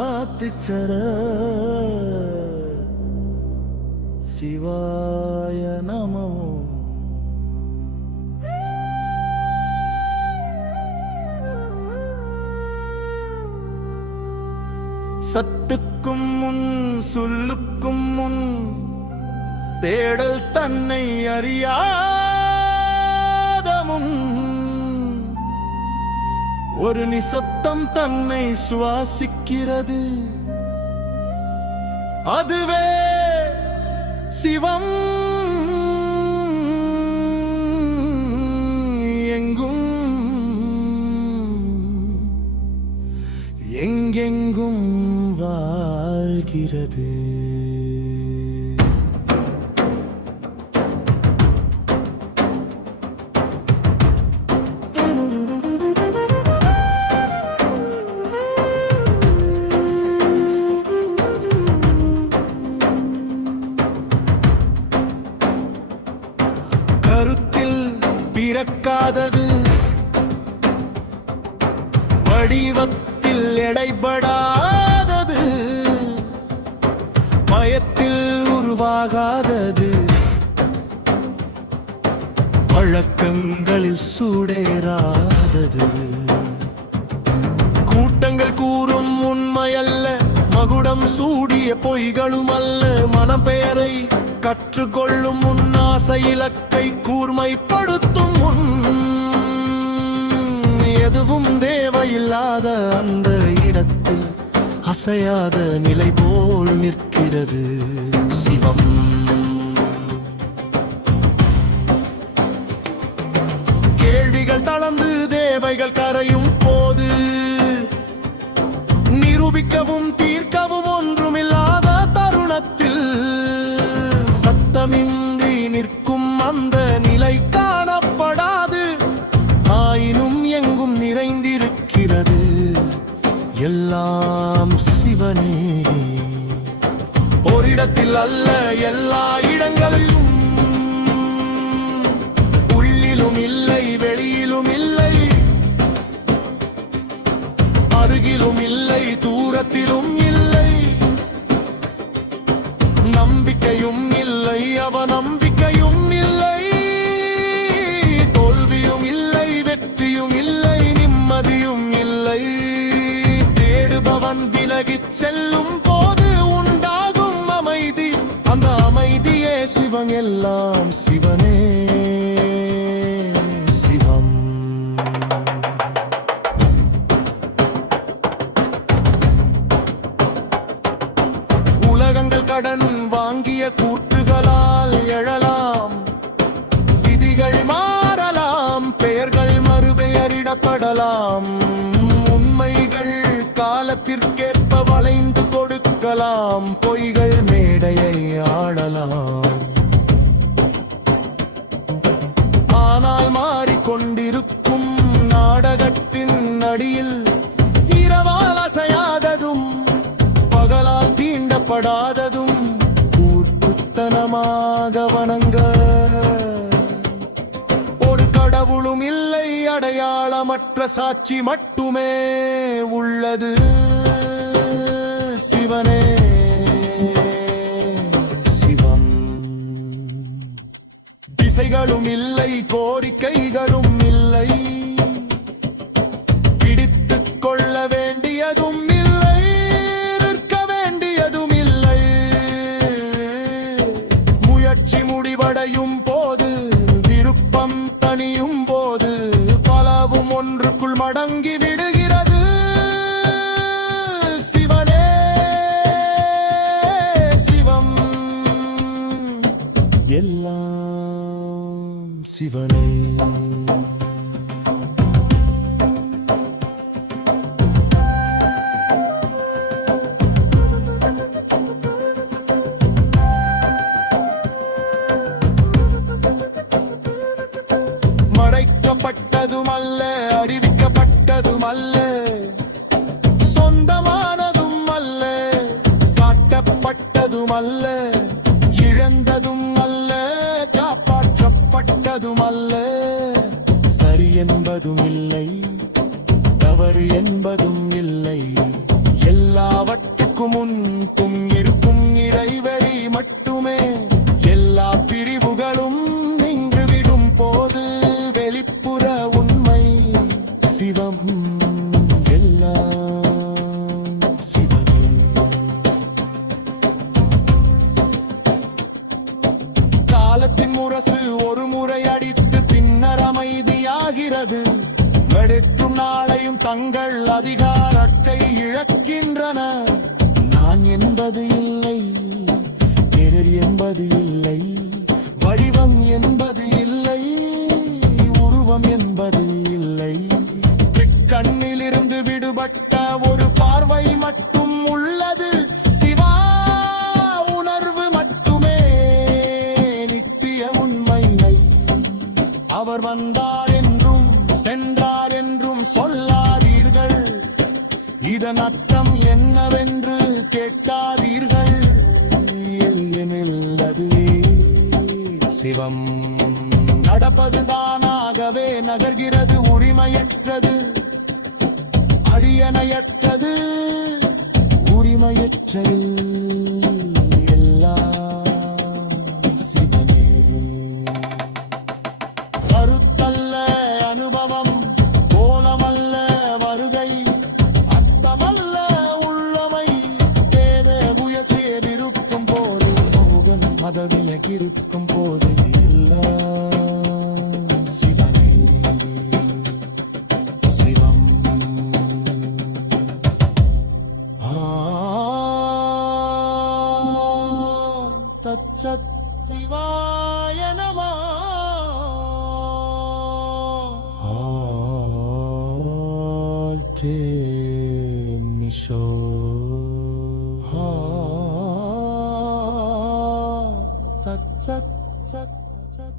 ஆத்திச்சர சிவாய நமோ. சத்துக்கும் முன் சொல்லுக்கும் முன் தேடல் தன்னை அறியாதமும் ஒரு நிசப்தம் தன்னை சுவாசிக்கிறது. அதுவே சிவம். எங்கும் எங்கெங்கும் வாழ்கிறது. கருத்தில் பிறக்காதது, வடிவத்தில் எடைபடாதது, பயத்தில் உருவாகாதது, வழக்கங்களில் சூடேறாதது. கூட்டங்கள் கூறும் உண்மையல்ல, மகுடம் சூடிய பொய்களும் அல்ல. மனப்பெயரை கற்றுக்கொள்ளும் உன்னாசை இலக்கை கூர்மைப்படுத்தும் முன் எதுவும் தேவையில்லாத அந்த இடத்தில் அசையாத நிலை போல் நிற்கிறது சிவம். கேள்விகள் தளர்ந்து தேவைகள் கரையும் போது நிரூபிக்கவும் தீர்க்கவும் ஒன்றுமில்லாத தருணத்தில் சத்தமின்றி நிற்கும் அந்த நிலை காணப்படாது. ஆயினும் எங்கும் நிறைந்திருக்கிறது எல்லாம் சிவனே. ஓரிடத்தில் அல்ல, எல்லா இடங்களிலும், உள்ளிலும் இல்லை வெளியிலும் இல்லை, அருகிலும் இல்லை தூரத்திலும் இல்லை. நம்பிக்கையும் இல்லை அவநம்பிக்கையும் இல்லை, தோல்வியும் இல்லை வெற்றியும் இல்லை, நிம்மதியும் இல்லை. தேடுபவன் விலகிச் செல்லும் போது உண்டாகும் அமைதி, அந்த அமைதியே சிவன். எல்லாம் சிவனே சிவம். உலகங்கள் கடன் வாங்கிய கூற்றுகளால் எழலாம், விதிகள் மாறலாம், பெயர்கள் மறுபெயரிடப்படலாம், உண்மைகள் காலத்திற்கேற்ப வளைந்து கொடுக்கலாம், பொய்கள் மேடையை ஆடலாம். ஆனால் மாறிக்கொண்டிருக்கும் நாடகத்தின் அடியில் இரவால் அசையாததும் பகலால் தீண்டப்படாததும் ஊர்க்குத்தனமாக வணங்க ஒரு கடவுளும் இல்லை, அடையாளமற்ற சாட்சி மட்டுமே உள்ளது சிவனே சிவம். திசைகளும் இல்லை, கோரிக்கைகளும் இல்லை, பிடித்துக் கொள்ள வேண்டியதும் இல்லை, நிற்க வேண்டியதும் இல்லை. முயற்சி முடிவடையும் போது, விருப்பம் தனியும் போது, பலவும் ஒன்றுக்குள் மடங்கி விடுகிறது சிவனே சிவம். எல்லாம் சிவனே. மறைக்கப்பட்டதும் அல்ல, அறிவிக்கப்பட்டதும் அல்ல, சொந்தமானதும் அல்ல, காட்டப்பட்டதும் அல்ல, இழந்ததும் அல்ல, காப்பாற்றப்பட்டதும் அல்ல. என்பதும் இல்லை, தவறு என்பதும் இல்லை. எல்லாவற்றுக்கும் முன்பும் இருக்கும் இடைவெளி மட்டுமே. எல்லா பிரிவுகளும் நின்றுவிடும் போது வெளிப்புற உண்மை சிவம். எல்லாம் சிவமே. காலத்தின் முரசு ஒரு முறை அடித்து பின்னர் அமைதியாகிறது. வெடிக்கும் நாளையும் தங்கள் அதிகாரத்தை இழக்கின்றன. நான் என்பது இல்லை, பிறர் என்பது இல்லை, வடிவம் என்பது இல்லை, உருவம் என்பது இல்லை. கண்ணிலிருந்து விடுபட்ட ஒரு பார்வை மட்டும் உள்ளது. சிவா உணர்வு மட்டுமே நித்திய உண்மை. அவர் வந்தார் என்றும் சென்றார் என்றும் சொல்லாதீர்கள். இதன் அர்த்தம் என்னவென்று கேட்காதீர்கள். எனில் அதுவே சிவம். நடப்பது தானாகவே நகர்கிறது. உரிமையற்றது, அடியணையற்றது, உரிமையற்றது. எல்லாம் சிவனே. கருத்தல்ல அனுபவம், கோலமல்ல வருகை, அர்த்தமல்ல உள்ளமை. வேத முயற்சியில் இருக்கும் போது, முகன் மதவிலகி இருக்கும் போது எல்லாம் சிவனே. சிவம். தச்சத் சிவாய நமः. Alte Misho. Tat tat tat tat.